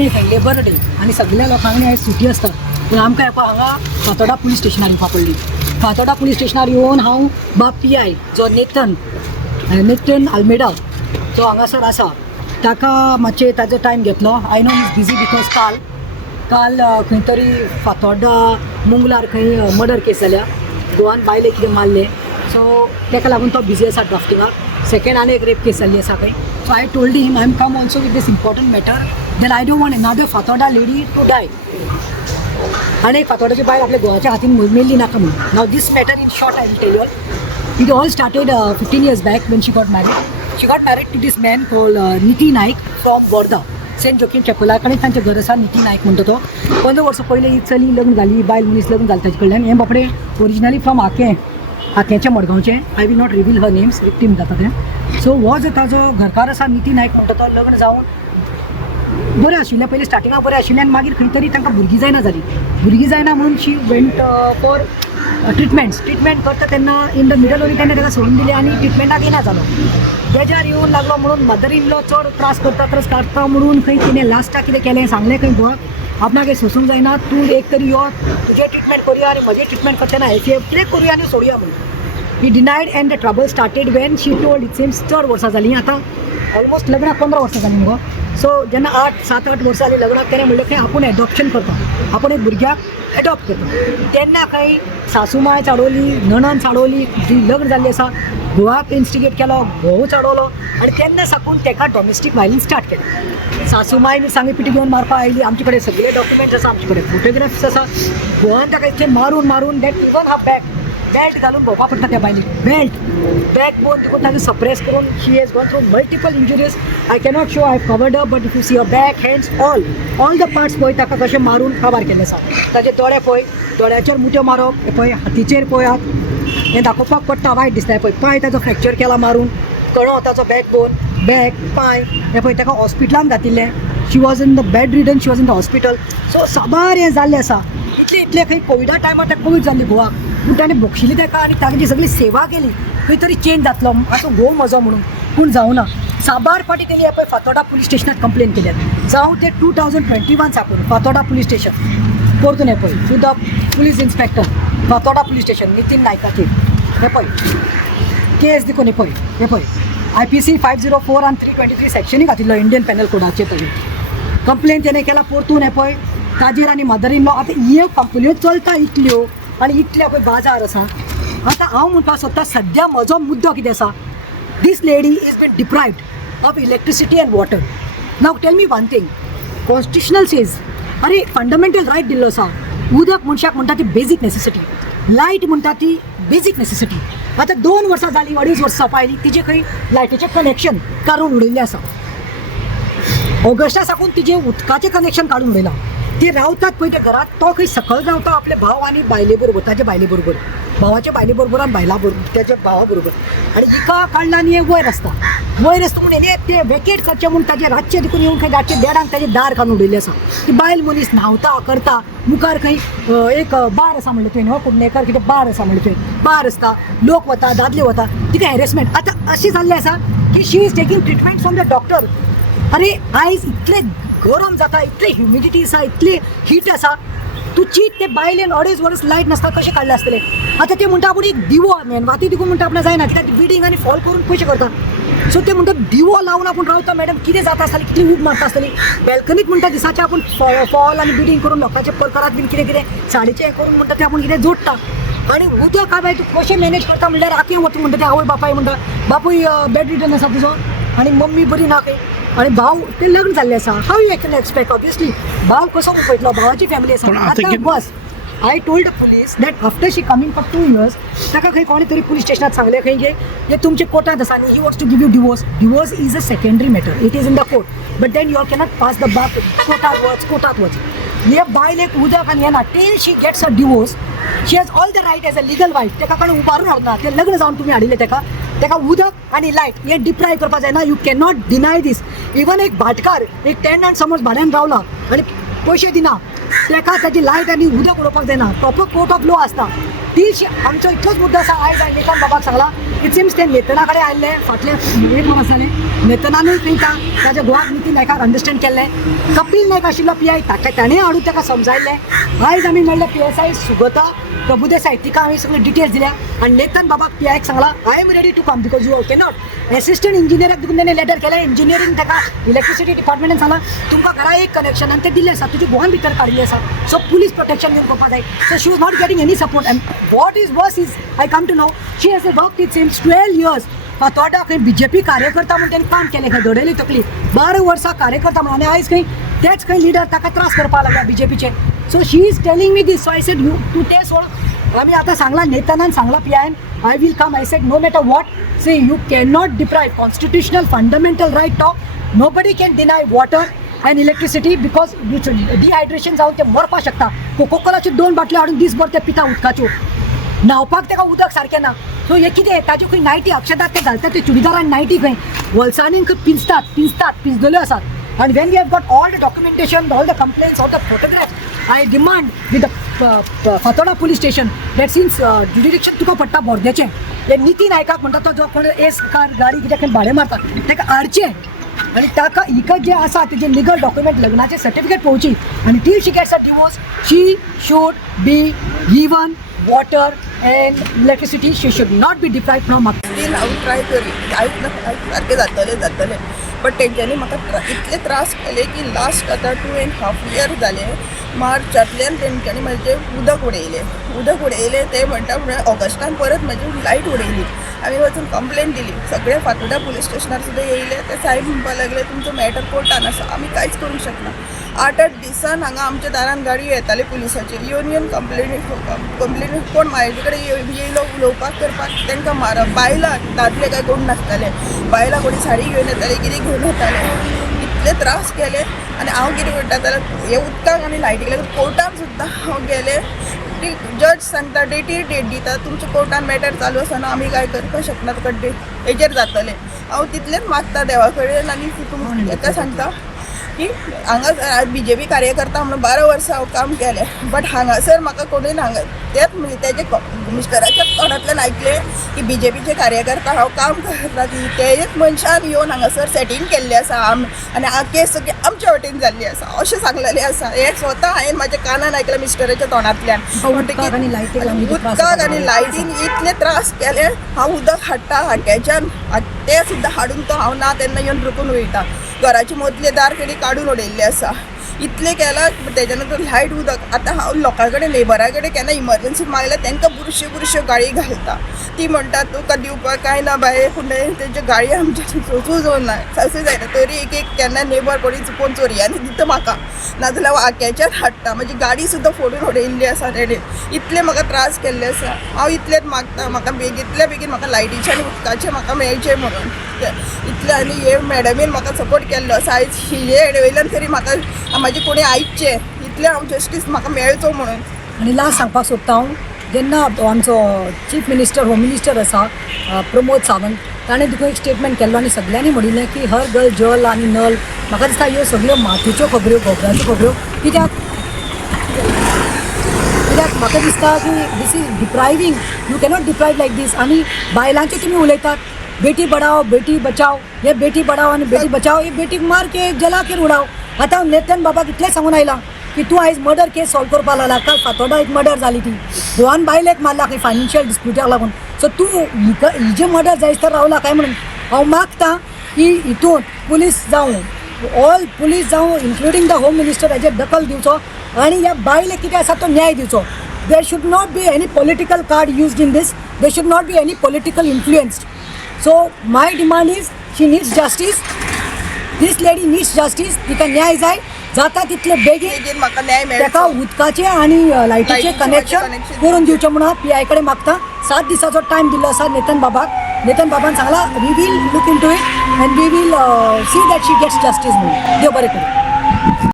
आनी एक labour day आनी सगळ्या लोकांनी आयज सुटी आसता पूण आमकां येवपा हांगा फातोर्डा पुलीस स्टेशनार येवपा पडली. फातोर्डा पुलीस स्टेशनार येवन हांव बाब PI जो नेथन आल्मेडा जो हांगासर आसा ताका मातशें ताजो टायम घेतलो. I know is busy because काल खंय तरी फातोर्डा मुंगलार खंय मर्डर केस जाल्या, गोवान बायले कितें मारले, सो ताका लागून तो बिजी आसा ड्राफ्टिंगाक. सेकेंड आनी एक रेप केस जाल्ली आसा खंय. So I told him I am come also with this important matter that I don't want another Fatorda lady to die. आनी एक फातोर्डाची बायल आपल्या गोवाच्या हातीन मेल्ली नाका म्हणून. Now this matter in short I will tell you. It all started 15 years back when she got married. She got married to this man called Niti Naik from Borda. Saint Joaquim चॅपला कडेन तांचें घर आसा. निती नायक म्हणटा तो. 15 वर्सां पयलीं ही चली लग्न जाली, बायल मनीस लग्न जाले ताचे कडल्यान. हें बापडे ओरिजिनली फ्रॉम आकेंचे मडगांवचे. I will not reveal her names, victim जाता तें. सो हो जो ताजो घरकार आसा निती नायक म्हणटा तो, लग्न जावन बरें आशिल्लें, पयलीं स्टार्टिंगाक बरें आशिल्लें आनी मागीर खंय तरी तांकां भुरगीं जायना जालीं. भुरगीं जायना म्हणून शी वेंट फॉर ट्रिटमेंट करता तेन्ना इन द मिडल वरी तेन्ना ताका सोडून दिलें आनी ट्रिटमेंटाक येना जालो. बेजार येवन लागलो म्हणून मदर इन लॉ चड त्रास काडटा म्हणून खंय तिणें लास्टाक कितें केलें सांगलें खंय बघ आपणाक हें सोसूंक जायना, तूं एक तरी यो तुजें ट्रिटमेंट करुया आनी म्हजें ट्रिटमेंट करतना हें करुया आनी सोडुया म्हणून. He denied and the trouble started when she told it seems चड वर्सां जालीं. आतां ऑलमोस्ट लग्नाक 15 वर्सां जालीं मुगो. सो जेन्ना 7-8 वर्सां जालीं लग्नाक तेणें म्हणलें खंय आपूण एडॉप्शन करता, आपूण एक भुरग्याक एडॉप्ट करता. तेन्ना खंय सासूमाय चाडवली, नणन चाडवली, जी लग्न जाल्ली आसा घोवाक इन्स्टिगेट केलो, घोव चाडवलो आनी तेन्ना साकून ताका डॉमेस्टीक वायलन्स स्टार्ट केलें. सासूमाय मिरसांगे पिठी घेवन मारपाक आयली. आमचे कडेन सगळे डॉक्युमेंट्स आसा, आमचे कडेन फोटोग्राफ्स आसा. घोवान ताका इतलें मारून दॅट इवन हा बेल्ट घालून भोंवपा पडटा त्या बायलेक. बॅक बोन देखून ताका सप्रेस करून she has gone through multiple injuries. I cannot show I covered up but if you see a back hands all the parts पळय ताका कशें मारून काबार केल्ले आसा. ताजे दोळे पळय, दोळ्याचेर मुठ्यो मारप, हे पळय हातीचेर पळयात, हें दाखोवपाक पडटा, वायट दिसता. पळय पांय ताजो फ्रॅक्चर केला मारून, कणो ताचो बॅकबोन, बॅक, पांय, हे पळय ताका हॉस्पिटलान घातिल्लें. She was in the bed ridden, she was in the hospital. So साबार हें जाल्लें आसा. इतले खंय कोविडा टायमार ताका कोवीड जाल्ली गोवाक, पूण ताणें बक्षिली ताका आनी ताची सगळी सेवा केली. खंय तरी चेंज जातलो असो घोव म्हजो म्हणून, पूण जावना. साबार फाटी तेणी हे पळय फातोर्डा पुलीस स्टेशनात कंप्लेन केल्यात. जावं ते 2021 साकून फातोर्डा पुलीस स्टेशन परतून हे पळय to the police inspector Fatorda police station Nitin नायकाचेर हे पळय केस देखून हे पळय IPC 504 आनी 323 सेक्शनी घातिल्लो इंडियन पेनल कोडाचेर. पळय कंप्लेन तेणें केला परतून. हे पळय ताजेर आनी मदर इन लॉ. आतां ह्यो कंपन्यो चलता इतल्यो आनी इतल्या पळय बाजार आसा. आतां हांव म्हणपाक सोदता सद्या म्हजो मुद्दो कितें आसा. This lady is been deprived of electricity and water. Now tell me one thing, constitutional says अरे फंडामेंटल रायट दिल्लो आसा. उदक मनशाक म्हणटा ती बेजीक नेसेसिटी, लायट म्हणटा ती बेजीक नेसेसिटी. आतां 2 वर्सां जालीं, 2.5 वर्सां पायलीं तिजें खंय लायटीचें कनेक्शन काडून उडयल्लें आसा. ऑगस्टा साकून तिजें उदकाचें कनेक्शन काडून उडयलां. ते रावतात पळय त्या घरात, तो खंय सकयल रावता आपले भाव आनी बायले बरोबर, ताचे बायले बरोबर, भावाच्या बायले बरोबर आनी बायला बरोबर, त्याच्या भावा बरोबर. आनी हिका काडला आनी हे वयर आसता म्हणून हेणे ते वेकेट करचें म्हणून ताजे रातचे देखून येवन खंय रातचे देडांक ताजें दार काडून उडयल्लें आसा. ती बायल मनीस न्हांवता करता. मुखार खंय एक बार आसा म्हणलें तुवें न्हू, कुडणेकार कितें बार आसा म्हणलें तुवें, बार आसता, लोक वता, दादले वता, तिका हॅरेसमेंट. आतां अशें जाल्लें आसा की she is taking treatment from the doctor. अरे आयज इतलें गरम जाता, इतले ह्युमिडिटी आसा, इतली हीट आसा. तूं चीत ते बायलेन 2.5 वर्स लायट नासता कशें काडलें आसतलें. आतां ते म्हणटा आपूण एक दिवो मेणवाती दिवो म्हणटा आपणा जायना, तिका बिडींग आनी फॉल करून पयशे करता. सो ते म्हणटा दिवो लावन आपूण रावता मॅडम, कितें जाता आसतलें, कितली उब मारता आसतली. बॅल्कनीत म्हणटा दिसाचें आपूण फॉल आनी बिडींग करून लोकांचे परकरात बीन कितें साडीचें हें करून म्हणटा तें आपूण कितें जोडटा. आनी उदक काय बाय तूं कशें मॅनेज करता म्हणल्यार राती वता म्हणटा ते आवय बापाय म्हणटा बापूय बॅड रिटर्न आसा तुजो आनी मम्मी बरी ना खंय आनी भाव ते लग्न जाल्लें आसा. How you can expect obviously भाव कसो पळयतलो, भावाची फॅमिली आसा. आतां बस I told the police that after she coming for 2 years ताका खंय कोणी तरी पुलीस स्टेशनात सांगलें खंय गे हे तुमचे कोर्टांत आसा आनी he wants to give you divorce is a secondary matter, it is in the court, but then you cannot pass the बाक कोर्टात वच. हे बायलेक उदक आनी येना till she gets a divorce. She has all the right as a legal wife. ताका कोणें उबारून हाडना, ते लग्न जावन तुमी हाडिल्लें ताका उदक आनी लायट हें डिप्राय करपाक जायना. You cannot deny this. Even एक भाटकार एक टेनंट समज भाड्यान रावला आनी पयशे दिना, ताका ताची लायट आनी उदक उडोवपाक जायना. प्रॉपर कोर्ट ऑफ लॉ आसता. ती आमचो इतलोच मुद्दो आसा. आयज हांवें नेतन बाबाक सांगला. इट सिम्स ते नेतना कडेन आयिल्ले फाटले 1 वर्स जालें. नेतनानूय पळयता ताच्या गोवाक नितीन नायकाक अंडरस्टँड केल्लें. कपिल नायक आशिल्लो PI ताणें हाडून ताका समजायल्लें. आयज आमी मेळ्ळे PSI सुगता प्रभुदेसाय तिका हांवें सगळे डिटेल्स दिल्या आनी नेतन बाबाक PIक सांगला I am ready to come because you cannot. Assistant इंजिनियराक देखून ताणें लेटर केलें. इंजिनियरींग ताका इलेक्ट्रिसिटी डिपार्टमेंटान सांगला तुमकां घरा एक कनेक्शन आनी तें दिल्लें आसा तुजी गोवान भितर काडिल्लें आसा. सो पुलीस प्रोटेक्शन घेवन पळोवपा जाय. So she was not getting any support and what is worse is I come to know she has work it seems 12 years. Fatorda खंय BJP कार्यकर्ता म्हणून ताणें काम केलें खंय धडयली तकली 12 वर्सां कार्यकर्ता म्हणून आनी आयज खंय तेच खंय लिडर ताका त्रास करपाक लागला BJPचे. So she is telling me this. So I said you तूं तें सोड. आमी आतां सांगला नेतनान सांगला PIन I will come. I said no matter what say you cannot deprive constitutional fundamental right of nobody can deny water and electricity because dehydration जावन ते मरपाक शकता. कोकोकोलाच्यो 2 बाटल्यो हाडून दीसभर ते पिता उदकाच्यो. न्हांवपाक ताका उदक सारकें ना. सो हे कितें ताज्यो खंय नायटी अक्षतात ते घालतात ते चुडीदार आनी नायटी खंय वलसांनी खंय पिंजलेल्यो आसात. And when we have got all the documentation, all the complaints, all the photographs, I demand with the Fathoda police station that since jurisdiction तुका पडटा बोर्देचें हे नितीन नायकाक म्हणटा तो जो कोण एस कार गाडी कितें खंय भाडें मारता ताका हाडचें आनी ताका इकत जे आसा तेजे लिगल डॉक्युमेंट लग्नाचें सर्टिफिकेट पळोवची आनी till she gets a divorce she should be given water and electricity she should not be deprived from. Still हांव ट्राय करी आयज सारकें जातलें बट तेंच्यांनी म्हाका इतले त्रास केले की लास्ट आतां 2.5 years जाले. मार्चांतल्यान तेंच्यांनी म्हाजें उदक उडयलें ते म्हणटा म्हळ्यार ऑगस्टान परत म्हाजी लायट उडयली. हांवें वचून कंप्लेन दिली. सगळे फातोर्डा पुलीस स्टेशनार सुद्दां येयले. ते साहेब म्हणपाक लागले तुमचो मॅटर कोर्टान आसा आमी कांयच करूंक शकना. 8-8 दिसान हांगा आमच्या दारान गाडी येताले पुलिसाचे येवन कंप्लेन कोण म्हाजे कडेन येयलो उलोवपाक करपाक तांकां मारप. बायलां दादले काय कोण नासताले. बायलां कोणी साडी घेवन येताले कितें घेवन येताले. इतले त्रास केले आनी हांव कितें करता जाल्यार हे उदकाक आनी लायटीक लागून कोर्टान सुद्दां हांव गेले. जज सांगता डेटीर डेट दिता तुमच्या कोर्टान मॅटर चालू आसतना आमी कांय करपाक शकना तुका हेजेर जातलें. हांव तितलेंच मागता देवा कडेन आनी हाका सांगता की हांगा BJP कार्यकर्ता म्हणून 12 वर्सां हांव काम केलें बट हांगासर म्हाका कोणूय तेच तेजे मिस्टराच्या तोंडांतल्यान आयकलें की BJPचे कार्यकर्ता हांव काम करता ती तेच मनशान येवन हांगासर सेटींग केल्लें आसा आनी केस सगळी आमच्या वटेन जाल्ली आसा अशें सांगलेलें आसा. हे स्वता हांवें म्हाज्या कानान आयकलें मिस्टराच्या तोंडांतल्यान. उदकाक आनी लायटीन इतले त्रास केले. हांव उदक हाडटा हाट्याच्यान ते सुद्दां हाडून तो हांव ना तेन्ना येवन रुकून वयता. घराची मदले दार केली काडून उडयल्ले आसा. इतले केला तेच्या नंतर लायट उदक. आतां हांव लोकां कडेन नेबरा कडेन केन्ना इमर्जन्सी मागल्यार तांकां बुरश्यो गाळी घालता. ती म्हणटा तुका दिवपाक कांय ना बाये फुडें तेज्यो गाळी आमच्या चोचून ना सासू जायना. तरी एक केन्ना नेबर कोणी चुकोवन चोरयांनी दिता म्हाका नाजाल्यार आक्याच्यान हाडटा. म्हजी गाडी सुद्दां फोडून उडयल्ली आसा रेडीन. इतले म्हाका त्रास केल्ले आसा. हांव इतलेंच मागता म्हाका इतल्या बेगीन म्हाका लायटीचें आनी उदकाचें म्हाका मेळचें म्हणून. इतले आनी हे मॅडमीन म्हाका सपोर्ट केल्लो आसा. आयज हे वयल्यान तरी म्हाका म्हाजे कोणी आयकचे इतले हांव जस्टीस म्हाका मेळचो म्हणून. आनी लास्ट सांगपाक सोदता हांव जेन्ना आमचो चीफ मिनिस्टर होम मिनिस्टर आसा प्रमोद सावंत ताणें देखून एक स्टेटमेंट केल्लो आनी सगळ्यांनी म्हणिल्लें की हर घर जल आनी नल. म्हाका दिसता ह्यो सगळ्यो माथेच्यो खबऱ्यो गोबराच्यो खबऱ्यो. कित्याक म्हाका दिसता की दीस इज डिप्रायवींग. यू कॅनॉट डिप्रायव लायक दीस. आनी बायलांचे तुमी उलयतात बेटी बढाओ बेटी बचाओ. हे बेटी बढाओ आनी बेटी बचाओ ही बेटीक मार के जलाकेर उडाव. आतां हांव नेतन बाबाक इतलें सांगून आयलां की तूं आयज मर्डर केस सॉल्व करपाक लागला. काल फातोर्डा एक मर्डर जाली ती गोवान बायलेक मारला खंय फायनान्शियल डिस्प्युटाक लागून. सो तूं हिजे मर्डर जायसर रावला काय म्हणून हांव मागतां की हितून पुलीस जावं ऑल पुलीस जावं इन्क्लुडींग द होम मिनिस्टर हेजेर दखल दिवचो आनी ह्या बायलेक कितें आसा तो न्याय दिवचो. There should not be any political card used in this. There should not be any political influenced. So my demand is she needs justice. This lady needs justice. तिका न्याय जाय जाता तितले बेगीन म्हाका न्याय मेळचो. ताका उदकाचें आनी लायटीचें कनेक्शन करून दिवचें म्हणून PI कडेन मागता. 7 दिसाचो टायम दिल्लो आसा नेतन बाबान सांगला we will look into it and we will see that she gets justice म्हणून. देव बरें करूं.